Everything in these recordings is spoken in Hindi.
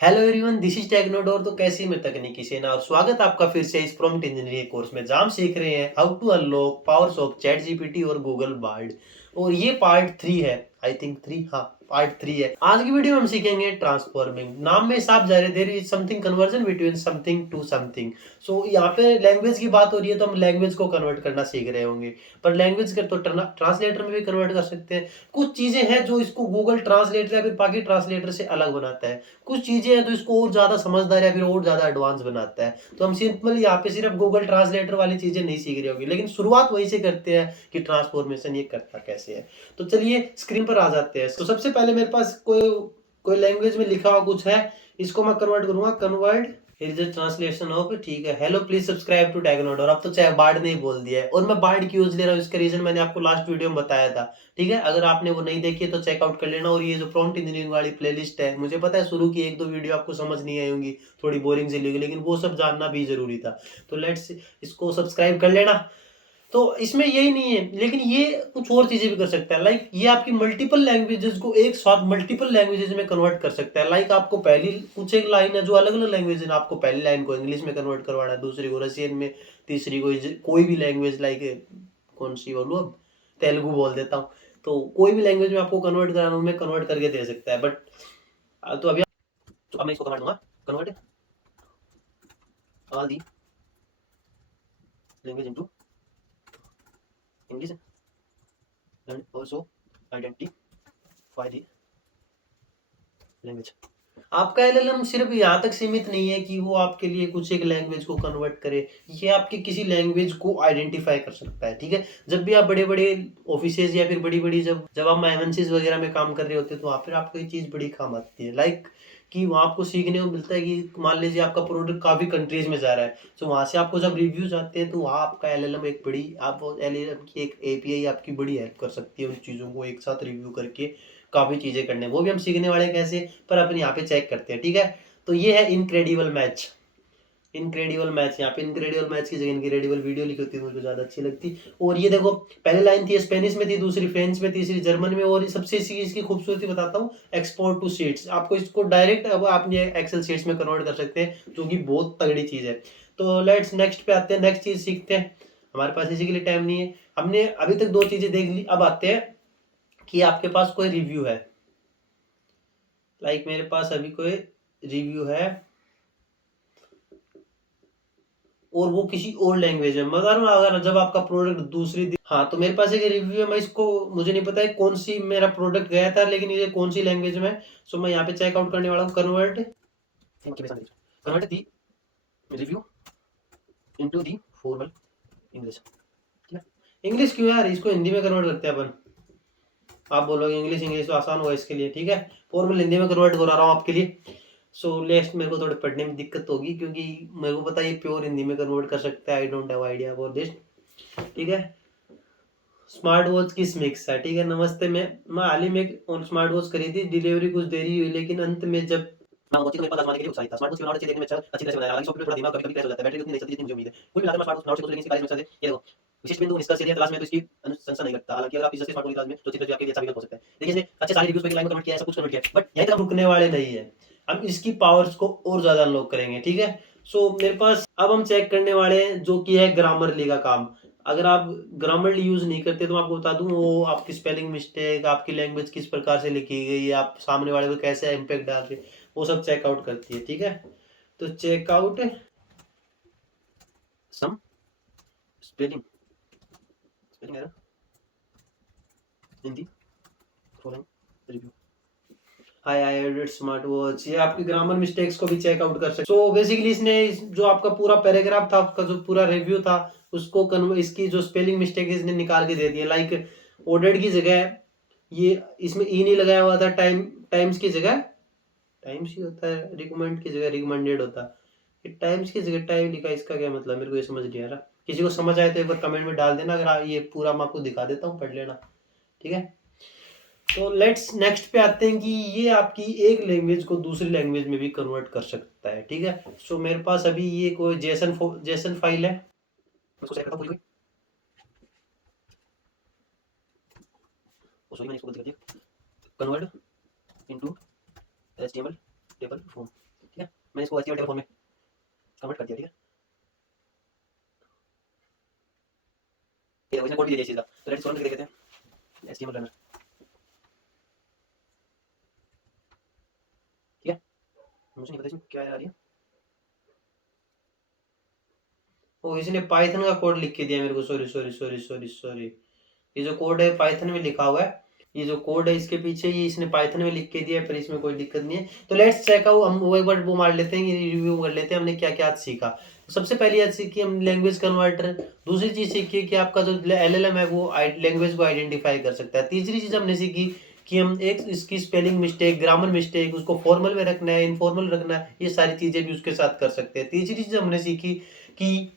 Hello everyone, this is Technodor. तो कैसी मैं तकनीकी सेना और स्वागत है आपका फिर से इस प्रॉम्प्ट इंजीनियरिंग कोर्स में जहाँ हम सीख रहे हैं how to unlock powers of chat GPT और गूगल बार्ड। और ये पार्ट 3 है। आई थिंक 3, हाँ पार्ट 3 है। आज की वीडियो में हम सीखेंगे ट्रांसफॉर्मिंग। नाम में साफ जा रहे there is something conversion between something to something. So यहाँ पे लैंग्वेज की बात हो रही है तो हम लैंग्वेज को कन्वर्ट करना सीख रहे होंगे। पर लैंग्वेज कर तो ट्रांसलेटर में भी कन्वर्ट कर सकते हैं। कुछ चीजें हैं जो इसको गूगल ट्रांसलेटर या फिर बाकी ट्रांसलेटर से अलग बनाता है। कुछ चीजें हैं तो इसको और ज्यादा समझदार या फिर और ज्यादा एडवांस बनाता है। तो हम सिंपल यहाँ पे सिर्फ गूगल ट्रांसलेटर वाली चीजें नहीं सीख रहे होंगे, लेकिन शुरुआत वहीं से करते हैं कि ट्रांसफॉर्मेशन ये करता कैसे है। तो चलिए स्क्रीन पर आ जाते हैं। तो सबसे पहले मेरे पास कोई कोई लैंग्वेज में लिखा हुआ कुछ है, इसको मैं कन्वर्ट करूंगा। Convert here is translation of, ठीक है, हेलो प्लीज सब्सक्राइब टू टैगनोड। और अब तो चाहे बार्ड ने ही बोल दिया है, और मैं बार्ड की यूज ले रहा हूँ। इसका रीजन मैंने आपको लास्ट वीडियो में बताया था। ठीक है, अगर आपने वो नहीं देखी है तो चेकआउट कर लेना। और ये जो प्रॉम्प्ट इंजीनियरिंग वाली प्लेलिस्ट है, मुझे पता है शुरू की 1-2 वीडियो आपको समझ नहीं आई होंगी, थोड़ी बोरिंग सी लगी, लेकिन वो सब जानना भी जरूरी था। तो लेट्स इसको सब्सक्राइब कर लेना। तो इसमें यही नहीं है, लेकिन ये कुछ और चीजें भी कर सकता है। लाइक ये आपकी मल्टीपल लैंग्वेजेस को एक साथ मल्टीपल लैंग्वेजेस में कन्वर्ट कर सकता है। लाइक आपको पहली कुछ एक लाइन है जो अलग अलग लैंग्वेज है, आपको पहली लाइन को इंग्लिश में कन्वर्ट करवाना है, दूसरी को रशियन में, तीसरी को कोई भी लैंग्वेज, लाइक कौन सी बोलूँ अब, तेलुगु बोल देता हूँ। तो कोई भी लैंग्वेज में आपको कन्वर्ट कराना, उनमें कन्वर्ट करके दे सकता है। बट तो अभी तो अब मैं इसको कन्वर्ट दूंगा। Convert all the language into English and also identify the language. आपका एलएलएम सिर्फ यहाँ तक सीमित नहीं है कि वो आपके लिए कुछ एक लैंग्वेज को कन्वर्ट करे, ये आपकी किसी लैंग्वेज को आइडेंटिफाई कर सकता है। ठीक है, जब भी आप बड़े बड़े ऑफिसेज या फिर बड़ी बड़ी जब जब आप एमएनसीज वगैरह में काम कर रहे होते हैं तो वहाँ पर आपको ये चीज़ बड़ी काम आती है। लाइक कि वहाँ आपको सीखने को मिलता है कि मान लीजिए आपका प्रोडक्ट काफ़ी कंट्रीज में जा रहा है, तो वहाँ से आपको जब रिव्यूज आते हैं तो वहाँ आपका एलएलएम एक बड़ी, आप एलएलएम की एक एपीआई आपकी बड़ी हेल्प कर सकती है उन चीज़ों को एक साथ रिव्यू करके काफ़ी चीज़ें करने। वो भी हम सीखने वाले हैं कैसे, पर अपन यहाँ पे चेक करते हैं। ठीक है, तो ये है इनक्रेडिबल मैच। इनक्रेडिबल मैच, यहाँ पे इनक्रेडिबल मैच की जगह इनक्रेडिबल वीडियो लिखी होती है, मुझे ज़्यादा अच्छी लगती। और ये देखो, पहले लाइन थी स्पेनिश में, थी दूसरी फ्रेंच में, तीसरी जर्मन में, और सबसे इसकी खूबसूरती बताता हूँ, एक्सपोर्ट टू शीट्स। आपको इसको डायरेक्ट अब आप ये एक्सेल शीट्स में कन्वर्ट कर सकते हैं, जो कि बहुत तगड़ी चीज़ है। तो लेट्स नेक्स्ट पे आते हैं, नेक्स्ट चीज़ सीखते हैं। हमारे पास इसी के लिए टाइम नहीं है, हमने अभी तक 2 चीज़ें देख ली। अब आते हैं कि आपके पास कोई रिव्यू है। लाइक मेरे पास अभी कोई रिव्यू है और वो किसी और लैंग्वेज में, मतलब अगर जब आपका प्रोडक्ट हाँ, तो मेरे पास एक रिव्यू है। मैं इसको, मुझे नहीं पता है कौन सी मेरा प्रोडक्ट गया था, लेकिन ये कौन सी लैंग्वेज में है। सो मैं यहाँ पे चेकआउट करने वाला हूँ। Convert the review into the formal English. ठीक है, इंग्लिश क्यों यार, इसको हिंदी में कन्वर्ट करते हैं अपन। आप बोलोगे इंग्लिश इंग्लिश तो आसान होगा इसके लिए। ठीक है, फॉर्मल हिंदी में कन्वर्ट करा रहा हूँ आपके लिए। सो लेस्ट मेरे को थोड़े पढ़ने में दिक्कत होगी, क्योंकि मेरे को पता है ये प्योर हिंदी में कन्वर्ट कर सकता है। I don't have idea about this. ठीक है, स्मार्ट वॉच किस मिक्स है। ठीक है, नमस्ते। मैं हाल ही में एक स्मार्ट वॉच खरीदी, डिलीवरी कुछ देरी हुई, लेकिन अंत में जब हाँ, वो चीज़ मेरे पास आजमाने के लिए उत्साहित था। स्मार्ट वॉच की बनावट अच्छी, देखने में अच्छी तरह से बनाया है। हालांकि सॉफ्टवेयर थोड़ा धीमा, कभी-कभी क्रैश हो जाता है। बैटरी उतनी नहीं चलती जितनी मुझे उम्मीद है। कुल मिलाकर मैं स्मार्ट वॉच को लेकिन इसकी प्राइस में ये देखो, विशिष्ट बिंदु निष्कर्ष यदि तलाश में तो इसकी अनुशंसा नहीं करता। हालांकि अगर आप इस सस्ते स्मार्टफोन की तलाश में तो चित्र जो आपके लिए अच्छा विकल्प हो सकता है। देखिए, इसने अच्छे सारे रिव्यूज पे लाइन में कमेंट किया है, सब कुछ कमेंट किया है, बट यहीं तक हम रुकने वाले नहीं है। हम इसकी पावर्स को और ज्यादा अनलॉक करेंगे। ठीक है, सो मेरे पास अब हम चेक करने वाले हैं जो कि है ग्रामरली का काम। अगर आप ग्रामरली यूज नहीं करते तो मैं आपको बता दूं, वो आपकी स्पेलिंग मिस्टेक, आपकी लैंग्वेज किस प्रकार से लिखी गई है, आप सामने वाले को कैसे इम्पेक्ट डाल रहे, वो सब चेकआउट करती है। ठीक है, तो checkout some spelling spelling error in the following review. High added smart watch, ये आपकी ग्रामर मिस्टेक्स को भी चेकआउट कर सकते। सो बेसिकली इसने जो आपका पूरा पैराग्राफ था, आपका जो पूरा रिव्यू था, उसको इसकी जो स्पेलिंग मिस्टेक इसने निकाल के दे दिया। लाइक ऑर्डर्ड की जगह ये इसमें ई नहीं लगाया हुआ था, टाइम्स की जगह टाइम्स ही होता है, रिकमेंड की जगह रिकमेंडेड होता है। ये टाइम्स की जगह टाइम लिखा, इसका क्या मतलब, मेरे को ये समझ नहीं आ रहा। किसी को समझ आए तो एक बार कमेंट में डाल देना, अगर ये पूरा मैं आपको दिखा देता हूँ, पढ़ लेना। ठीक है, तो लेट्स नेक्स्ट पे आते हैं कि ये आपकी एक लैंग्वेज को दूसरी लैंग्वेज में भी कन्वर्ट कर सकता है। ठीक है, सो मेरे पास अभी ये कोई जेसन फाइल है, उसको सेलेक्ट करता हूँ पूरी सॉरी मैंने इसको गलती कर दी। Convert into HTML table form. ठीक है, मैंने इसको HTML टेबल फॉर्म में कन्वर्ट कर दिया। ठीक है, ये इसमें कोड भी दे दिया इस चीज़ का, तो लेट्स रन करके देखते हैं HTML रनर। ठीक है, मुझे नहीं पता इसमें क्या आ रही है। ओ, इसने पाइथन का कोड लिख के दिया मेरे को, sorry sorry sorry sorry sorry. ये जो कोड है पाइथन में लिखा हुआ है, ये जो कोड है इसके पीछे ये इसने पाइथन में लिख के दिया है, पर इसमें कोई दिक्कत नहीं है। तो लेट्स चेक आउट, हम वो एक बार वो मार लेते हैं, ये रिव्यू कर लेते हैं हमने क्या क्या आज सीखा। तो सबसे पहली आज सीखी हम लैंग्वेज कन्वर्टर। दूसरी चीज सीखी कि आपका जो LLM है वो लैंग्वेज को आइडेंटिफाई कर सकता है। तीसरी चीज हमने सीखी कि हम एक इसकी स्पेलिंग मिस्टेक, ग्रामर मिस्टेक, उसको फॉर्मल में रखना है, इनफॉर्मल रखना है, ये सारी चीजें भी उसके साथ कर सकते हैं। तीसरी चीज हमने सीखी कि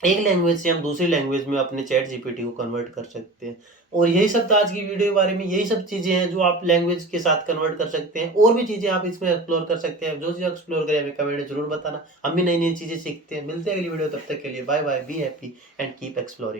एक लैंग्वेज से हम दूसरी लैंग्वेज में अपने चैट जीपीटी को कन्वर्ट कर सकते हैं। और यही सब था आज की वीडियो के बारे में। यही सब चीज़ें हैं जो आप लैंग्वेज के साथ कन्वर्ट कर सकते हैं। और भी चीज़ें आप इसमें एक्सप्लोर कर सकते हैं। जो चीज़ एक्सप्लोर करें हमें कमेंट में जरूर बताना। हम भी नई नई चीज़ें सीखते हैं। मिलते हैं अगली वीडियो, तब तक के लिए bye bye, be happy and keep exploring.